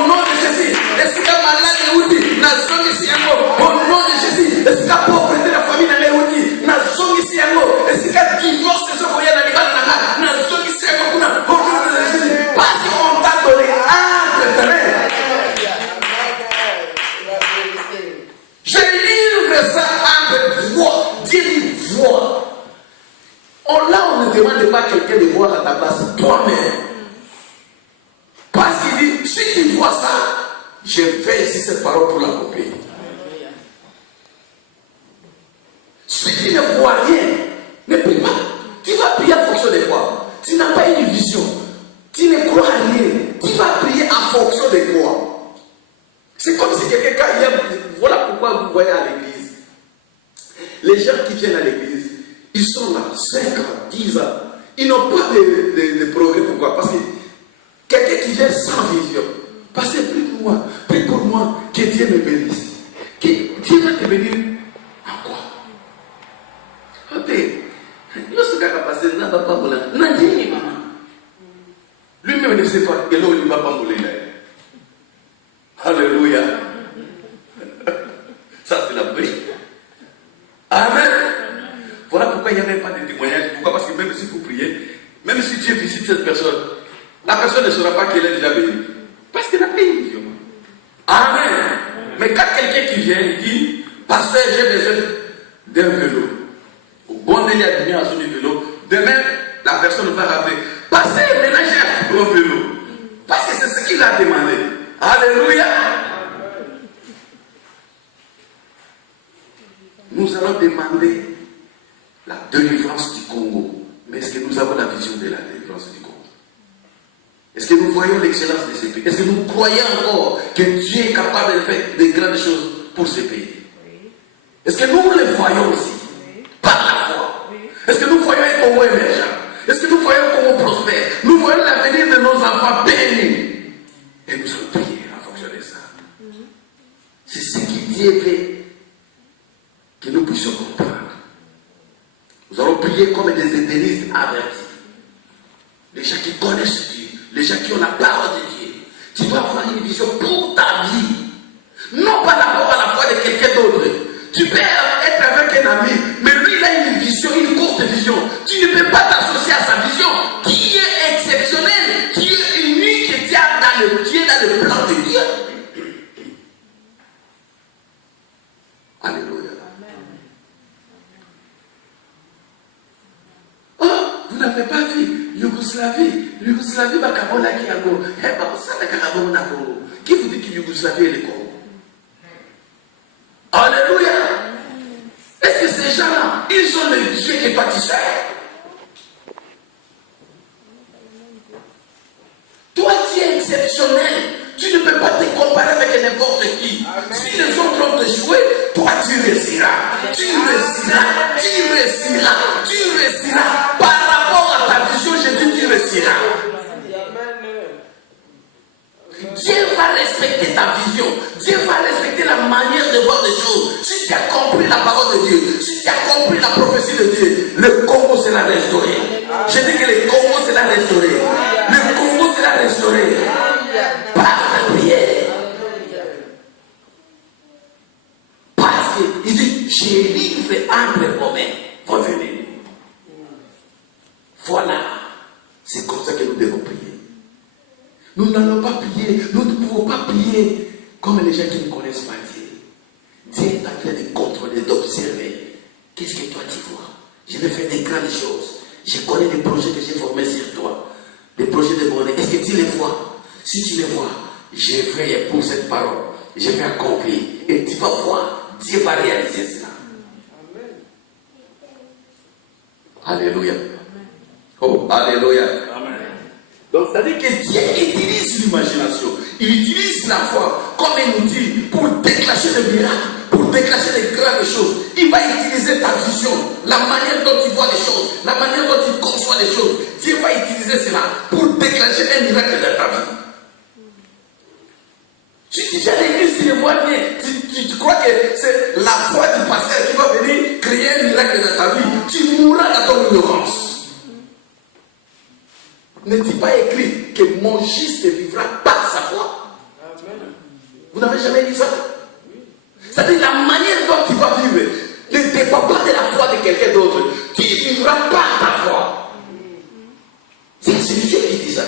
nom de Jésus, est-ce que malade au nom de Jésus, est-ce que pauvreté la famille n'a est-ce que divorce au nom de Jésus, parce qu'on t'a donné je livre ça entre voix. Dieu dit voix. Là, on ne demande pas à quelqu'un de voir à ta place toi-même. Parce qu'il dit, si tu vois ça, je fais ici cette parole pour l'accomplir. Si tu ne vois rien, ne prie pas. Tu vas prier en fonction de quoi? Tu n'as pas une vision. Tu ne crois rien. Tu vas prier en fonction de quoi? C'est comme si quelqu'un, voilà pourquoi vous voyez à l'église, les gens qui viennent à l'église, ils sont là 5 ans, 10 ans, ils n'ont pas de progrès. Pourquoi? Parce que quelqu'un qui vient sans vision, parce que prie pour moi, que Dieu me bénisse. Dieu va te bénir en quoi? Lui-même ne sait pas, et là, il va pas mouler là. Alléluia. Ça, c'est la prière. Amen. Voilà pourquoi il n'y avait pas de témoignage. Pourquoi? Parce que même si vous priez, même si Dieu visite cette personne, la personne ne saura pas qu'elle est déjà bénie. Parce qu'elle n'a pas une vision. Amen. Mais quand quelqu'un qui vient, il dit, pasteur, j'ai besoin d'un vélo. Au bon délai à demi à son vélo. Demain, la personne va rappeler, pasteur, maintenant j'ai un vélo. Parce que c'est ce qu'il a demandé. Alléluia. Nous allons demander la délivrance du Congo. Mais est-ce que nous avons la vision de la délivrance du Congo? Est-ce que nous voyons l'excellence de ces pays? Est-ce que nous croyons encore que Dieu est capable de faire de grandes choses pour ces pays? Est-ce que nous les voyons aussi? Par la foi. Est-ce que nous voyons un Congo émergent? Est-ce que nous voyons un Congo prospère? Nous voyons l'avenir de nos enfants bénis. Et nous allons prier en fonction de ça. C'est ce qui Dieu veut que nous puissions comprendre. Nous allons prier comme des éthéristes avertis. Les gens qui connaissent Dieu, les gens Yougoslavie, Bakabola qui a go. Qui vous dit que Yougoslavie est le Congo? Alléluia. Est-ce que ces gens-là, ils ont le Dieu que toi tu sais? Toi, tu es exceptionnel. Tu ne peux pas te comparer avec n'importe qui. Si les autres ont échoué, toi tu réussiras. Tu réussiras. Par rapport à ta vision, je dis tu réussiras. Dieu va respecter ta vision. Dieu va respecter la manière de voir des choses. Si tu as compris la parole de Dieu, si tu as compris la prophétie de Dieu, le Congo sera restauré. Je dis que le Congo sera restauré. Le Congo sera restauré. Par la prière. Parce qu'il dit, j'ai livré entre vos mains. Revenez. Voilà. C'est comme ça que nous devons prier. Nous n'allons pas prier, nous ne pouvons pas prier comme les gens qui ne connaissent pas Dieu. Dieu est en train de contrôler, d'observer. Qu'est-ce que toi tu vois? Je vais faire des grandes choses. Je connais des projets que j'ai formés sur toi. Des projets de bonheur. Est-ce que tu les vois? Si tu les vois, je vais pour cette parole. Je vais accomplir. Et tu vas voir, Dieu va réaliser cela. Amen. Alléluia. Oh, alléluia. Amen. Donc, c'est-à-dire que Dieu utilise l'imagination, il utilise la foi comme un outil pour déclencher des miracles, pour déclencher des grandes choses. Il va utiliser ta vision, la manière dont tu vois les choses, la manière dont tu conçois les choses. Dieu va utiliser cela pour déclencher un miracle dans ta vie. Si tu viens à l'église, tu le vois bien, tu crois que c'est la foi du pasteur qui va venir créer un miracle dans ta vie. Tu mourras dans ton ignorance. N'est-il pas écrit que mon juste vivra par sa foi? Amen. Vous n'avez jamais dit ça? C'est-à-dire la manière dont tu vas vivre ne dépend pas de la foi de quelqu'un d'autre. Tu vivras par ta foi. C'est Dieu qui dit ça.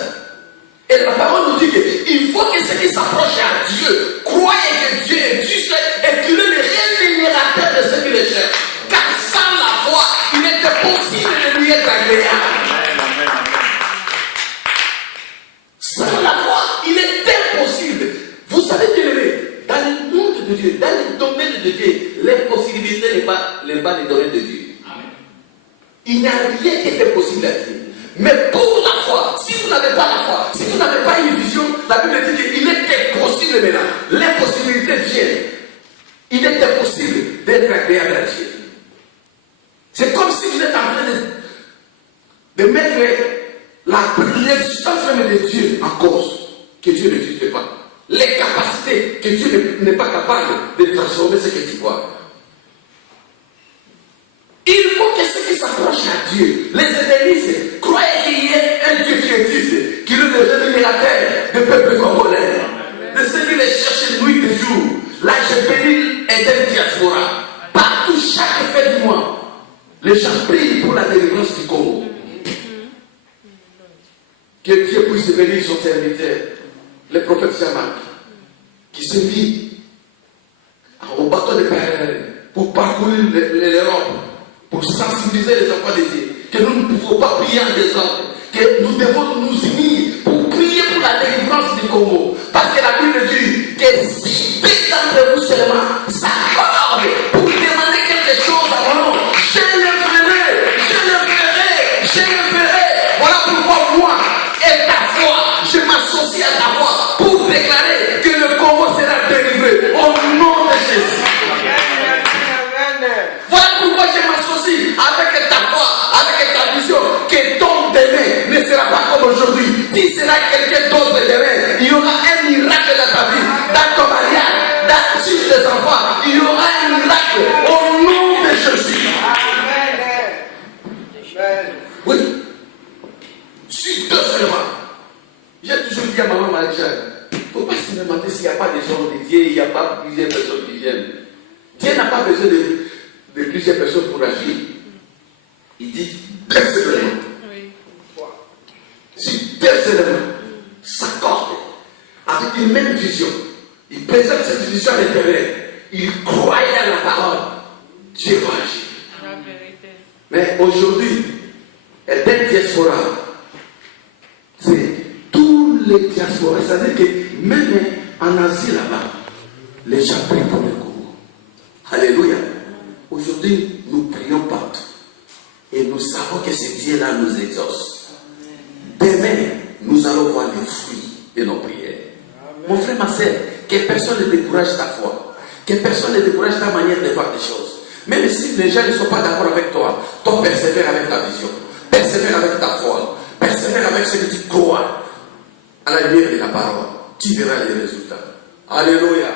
Et la parole nous dit qu'il faut que ceux qui s'approchent à Dieu croient que Dieu est juste et qu'il est le rémunérateur de ceux qui le cherchent. Car sans la foi, il est impossible de lui être agréable. Sans la foi, il est impossible. Vous savez, bien-aimé, dans le monde de Dieu, dans le domaine de Dieu, les possibilités n'est pas le domaine de Dieu. Amen. Il n'y a rien qui est impossible à Dieu. Mais pour la foi, si vous n'avez pas la foi, si vous n'avez pas une vision, la Bible dit qu'il est impossible maintenant. Les possibilités viennent. Il est impossible d'être agréable à Dieu. C'est comme si vous êtes en train de mettre l'existence même de Dieu en cause, que Dieu n'existe pas. Les capacités que Dieu n'est pas capable de transformer ce que tu vois. Il faut que ceux qui s'approchent à Dieu, les éternistes, croient qu'il y ait un Dieu qui existe, qu'il est le rémunérateur du peuple congolais, de ceux qui les cherchent nuit et jour. Là, je bénis et d'un diaspora. Partout, chaque fin du mois, les gens prient pour la délivrance du Congo. Que Dieu puisse bénir son serviteur, le prophète Shamak, qui se mit au bateau de pèlerin pour parcourir l'Europe, pour sensibiliser les enfants de Dieu, que nous ne pouvons pas prier en désordre, que nous devons nous unir pour prier pour la délivrance du Congo. Parce que la Bible dit que si deux d'entre vous seulement s'accordent pour demander quelque chose à mon nom, je le ferai. Voilà pourquoi moi et ta foi, je m'associe à ta foi pour déclarer que le Congo sera délivré au nom de Jésus. Voilà pourquoi je m'associe avec ta foi, avec ta vision, que ton demain ne sera pas comme aujourd'hui. Tu seras quelqu'un d'autre demain. Il y aura un miracle dans ta vie, dans ton mariage, dans tes enfants. Il y aura un miracle au nom de Jésus. Amen. Oui. Si deux seulement. J'ai toujours dit à maman Marie-Jeanne, il ne faut pas se demander s'il n'y a pas des gens de Dieu, il n'y a pas plusieurs personnes qui viennent. Dieu n'a pas besoin de plusieurs personnes pour agir. Il dit personnellement. Si personnellement s'accorde avec une même vision, il présente cette vision à l'intérieur, il croit à la parole, Dieu va agir. Mais aujourd'hui, elle est diaspora. les diasporas, c'est-à-dire que même en Asie là-bas, les gens prient pour le Congo. Alléluia. Aujourd'hui, nous prions partout. Et nous savons que ce Dieu-là nous exauce. Demain, nous allons voir les fruits de nos prières. Mon frère, ma soeur, que personne ne décourage ta foi. Que personne ne décourage ta manière de voir les choses. Même si les gens ne sont pas d'accord avec toi, toi persévère avec ta vision. Persévère avec ta foi. Persévère avec ce que tu crois. À la lumière de la parole, tu verras les résultats. Alléluia.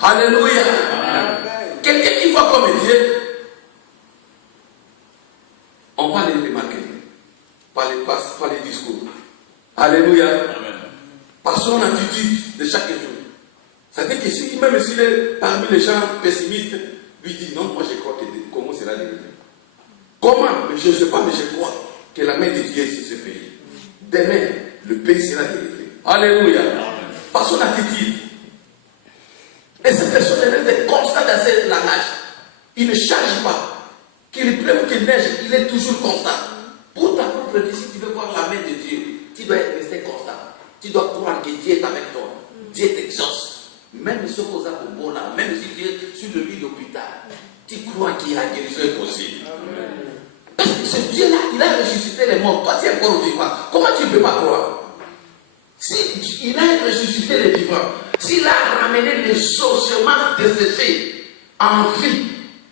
Alléluia. Quelqu'un qui voit comme Dieu, on va les remarquer par les discours. Alléluia. Par son attitude de chaque jour. C'est-à-dire que si, même s'il est parmi les gens pessimistes, lui dit non, moi je crois que comment sera délivré. Comment? Je ne sais pas, mais je crois que la main de Dieu est sur ce pays. Demain, le pays sera délivré. Alléluia. Par son attitude. Et cette personne est constante dans ce langage. Il ne change pas. Qu'il pleuve, qu'il neige, il est toujours constant. Pour ta propre vie, si tu veux voir la main de Dieu, tu dois rester constant. Tu dois croire que Dieu est avec toi. Dieu t'exauce. Même si tu es bon là, même si tu es sur le lit d'hôpital, tu crois qu'il y a quelque chose de possible. Parce que ce Dieu-là, il a ressuscité les morts. Toi, tu es encore vivant. Comment tu ne peux pas croire? Si il a ressuscité les vivants, s'il a ramené les ossements desséchés en vie,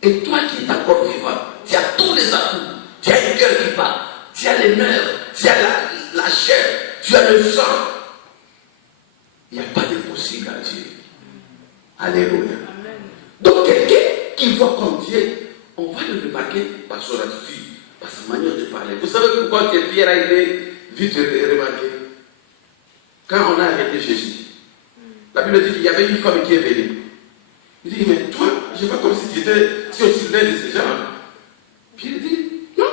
et toi qui es encore vivant, tu as tous les atouts. Tu as un cœur qui bat, tu as les nerfs, tu as la chair, tu as le sang. Il n'y a pas d'impossible à Dieu. Alléluia. Donc quelqu'un qui voit comme Dieu, on va le remarquer par son attitude, par sa manière de parler. Vous savez pourquoi Pierre a été vite remarqué? Quand on a arrêté Jésus, la Bible dit qu'il y avait une femme qui est venue. Il dit, mais toi, je vois comme si tu étais aussi l'un de ces gens. Puis il dit, non,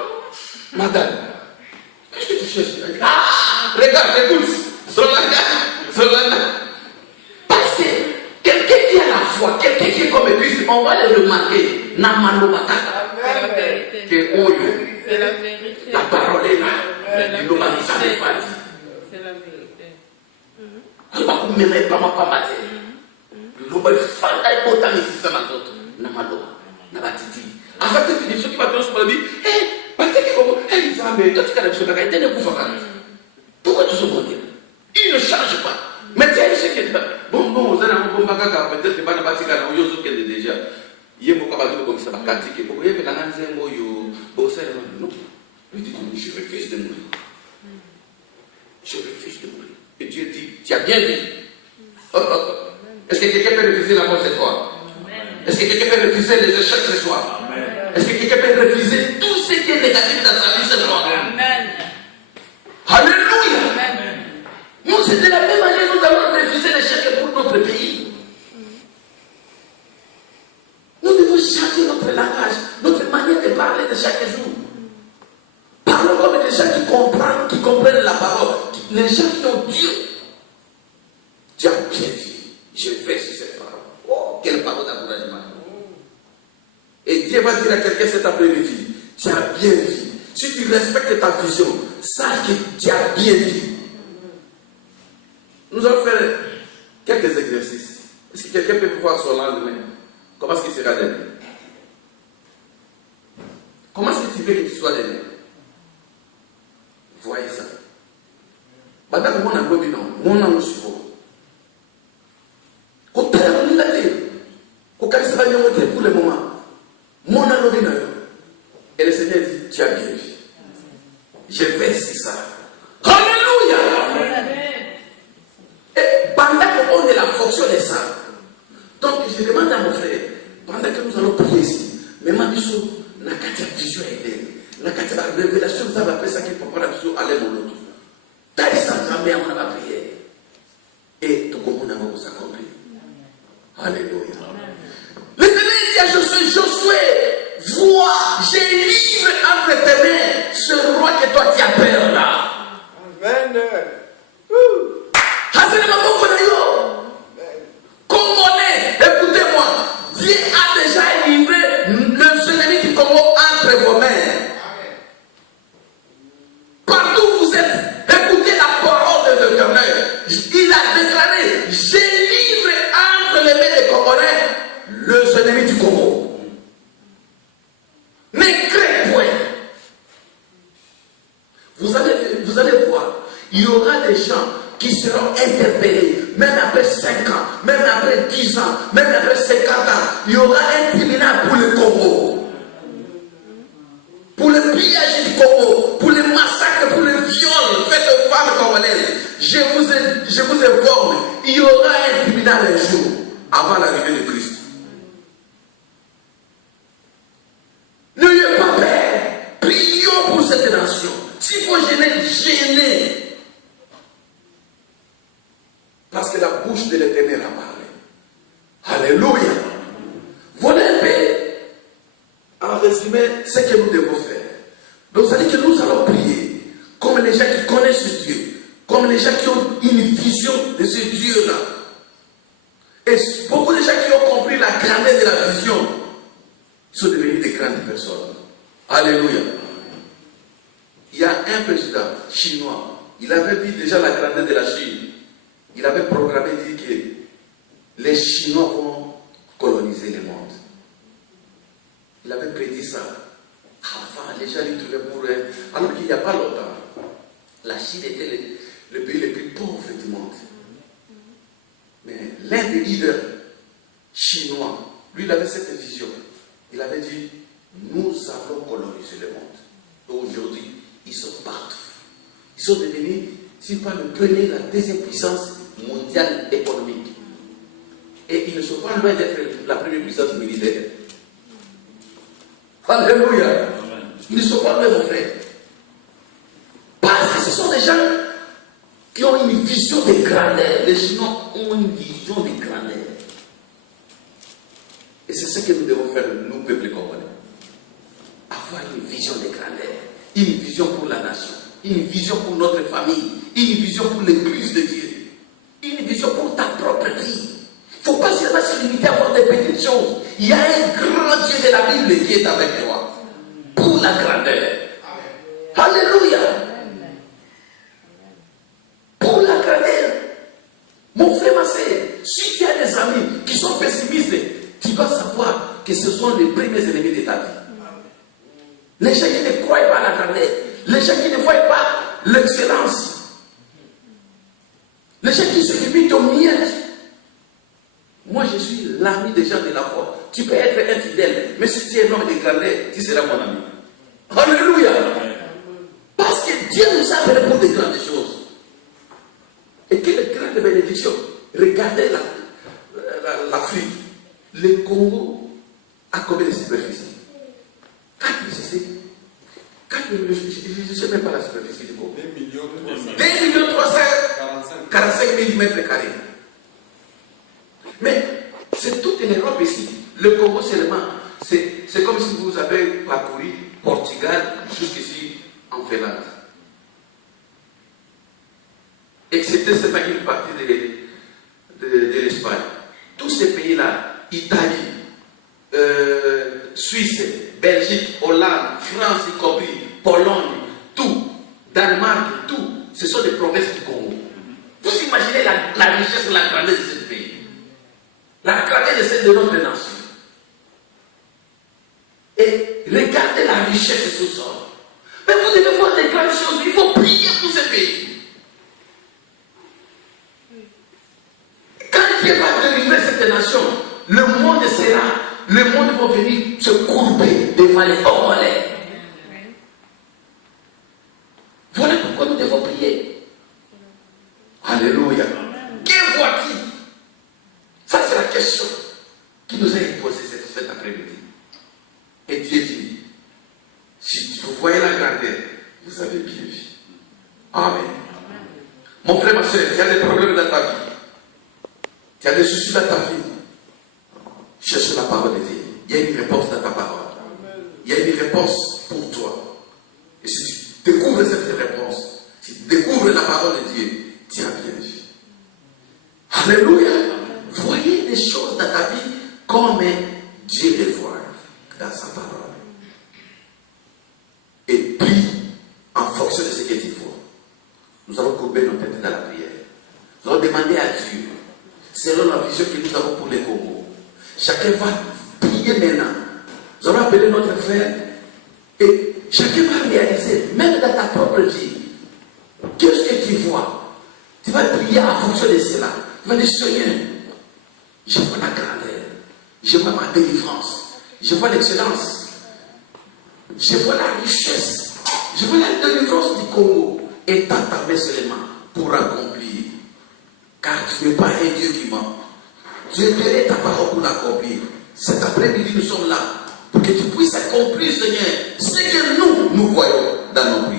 madame, qu'est-ce que tu cherches? Elle dit, ah, regarde, écoute, Solana. Parce que quelqu'un qui a la foi, quelqu'un qui est comme Christ, on va le remarquer. Namano Batata. Que Oyo. C'est la vérité. La parole est là. C'est la vérité. C'est la vérité. Pourquoi tu se moques? Il ne change pas. Mais tu as ce qu'il dit. Bon, vous allez peut-être que vous allez déjà. Il y a beaucoup de comme ça. Non. Il dit, je refuse de mourir. Je refuse de mourir. Et Dieu dit, tu as bien dit. Est-ce que quelqu'un peut refuser la mort cette fois? Est-ce que quelqu'un peut refuser les échecs ce soir? Est-ce que quelqu'un peut refuser tout ce qui est négatif dans sa vie ce soir? Amen. Alléluia. Amen. Nous, c'est de la même manière que nous allons refuser l'échec pour notre pays. Nous devons changer notre langage, notre manière de parler de chaque jour. Parlons comme des gens qui comprennent la parole. Les gens qui ont Dieu. Tu as bien dit. Je vais sur cette parole. Oh, quelle parole d'encouragement. Et Dieu va dire à quelqu'un cet après-midi, tu as bien dit. Si tu respectes ta vision, sache que tu as bien dit. Nous allons faire quelques exercices. Est-ce que quelqu'un peut voir son lendemain? Comment est-ce qu'il sera demain? Comment est-ce que tu veux que tu sois demain? Voyez ça. Madame, mon ami, non, mon ami, pour le moment, mon ami, et le Seigneur dit, tu as bien vu. Je vais sur ça. Alléluia. Et pendant qu'on est la fonction de ça, donc je demande à mon frère, pendant que nous allons prier ici, mais ma mission, la vision est là, la révélation, vous avez appelé ça qui peut prendre la vision, allez mon autre. T'as dit ça, on va prier. Et tout le monde va s'accomplir. Alléluia. L'Éternel dit à Josué, vois, j'ai livré entre tes mains ce roi que toi tu as peur là. Amen. Écoutez-moi, Dieu a déjà livré le ennemi du Congo entre vos mains. Partout où vous êtes, écoutez la parole de l'Éternel. l'ennemi des Congolais, les ennemis du Congo. Ne craignez point. Vous allez voir, il y aura des gens qui seront interpellés, même après 5 ans, même après 10 ans, même après 50 ans. Il y aura un tribunal pour le Congo. Pour le pillage du Congo, pour les massacres, pour les viols faits aux femmes congolaises. Je vous informe, il y aura un tribunal un jour, avant l'arrivée de Christ. N'ayez pas peur. Prions pour cette nation. S'il faut gêner, gêner. Parce que la bouche de l'Éternel a parlé. Alléluia. Voilà un peu, en résumé, ce que nous devons faire. Donc, ça dit que nous allons prier comme les gens qui connaissent ce Dieu, comme les gens qui ont une vision de ce Dieu-là. Et beaucoup de gens qui ont compris la grandeur de la vision sont devenus des grandes personnes. Alléluia. Il y a un président chinois, il avait vu déjà la grandeur de la Chine. Il avait programmé dire que les Chinois vont coloniser le monde. Il avait prédit ça. Avant, les gens lui trouvaient pour eux. Alors qu'il n'y a pas longtemps, la Chine était le pays le plus pauvre du monde. Mais l'un des leaders chinois, lui, il avait cette vision. Il avait dit, nous allons coloniser le monde. Et aujourd'hui, ils sont partout. Ils sont devenus, si pas le premier, la deuxième puissance mondiale économique. Et ils ne sont pas loin d'être la première puissance militaire. Alléluia. Ils ne sont pas loin, mon frère. Parce que ce sont des gens qui ont une vision de grandeur. Les Chinois ont une vision de grandeur. Et c'est ce que nous devons faire, nous, peuple congolais. Avoir une vision de grandeur. Une vision pour la nation. Une vision pour notre famille. Une vision pour l'église de Dieu. Une vision pour ta propre vie. Il ne faut pas seulement se limiter à voir des petites choses. Il y a un grand Dieu de la Bible qui est avec toi. Pour la grandeur. Alléluia. Pour la grandeur. Mon frère, ma soeur, si tu as des amis qui sont pessimistes, tu vas savoir que ce sont les premiers ennemis de ta vie. Les gens qui ne croient pas à la grandeur. Les gens qui ne voient pas l'excellence. Les gens qui se limitent aux miettes. Moi, je suis l'ami des gens de la foi. Tu peux être infidèle, mais si tu es un homme de grandeur, tu seras mon ami. Alléluia. Parce que Dieu nous a appelés pour de grandes choses. Et quelle grande bénédiction. Regardez l'Afrique. Le Congo a combien de superficie? 4 je ne sais même pas la superficie du Congo. 2 345 000 mètres carrés. Mais c'est toute l'Europe ici. Le Congo seulement, c'est comme si vous avez parcouru Portugal jusqu'ici en Finlande. Excepté cette une partie de l'Espagne. Tous ces pays-là, Italie, Suisse, Belgique, Hollande, France y compris, Pologne, tout, Danemark, tout, ce sont des provinces du Congo. Vous imaginez la richesse, la grandeur de ce pays. La grandeur de celle de notre nation. Et regardez la richesse de ce sol. Mais vous devez voir des grandes choses. Il faut prier pour ce pays. Quand Dieu va délivrer cette nation, le monde va venir se courber devant les Congolais. Voilà pourquoi nous devons prier. Alléluia. Que vois-tu? Ça, c'est la question qui nous est posée cet après-midi. Et Dieu dit, si vous voyez la grandeur, vous avez bien vu. Amen. Mon frère, ma soeur, tu as des problèmes dans ta vie. Tu as des soucis dans ta vie. Cherche la parole de Dieu. Il y a une réponse dans ta parole. Il y a une réponse pour toi. Et si tu découvres cette réponse, si tu découvres la parole de Dieu, tu as bien vu. Alléluia. Voyez des choses dans ta vie comme Dieu les voit dans sa parole. Et prie en fonction de ce que tu vois. Nous allons courber nos têtes dans la prière. Nous allons demander à Dieu, selon la vision qu'il nous avons pour les Congo. Chacun va prier maintenant. Nous allons appeler notre frère et chacun va réaliser, même dans ta propre vie, qu'est-ce que tu vois. Tu vas prier en fonction de cela. Tu vas dire, Seigneur, je vois la grandeur, je vois ma délivrance, je vois l'excellence, je vois la richesse, je vois la délivrance du Congo. Et tends ta main seulement pour accomplir. Car tu n'es pas un Dieu qui ment. Tu es donné ta parole pour l'accomplir. Cet après-midi, nous sommes là pour que tu puisses accomplir, Seigneur, ce que nous voyons dans nos prières.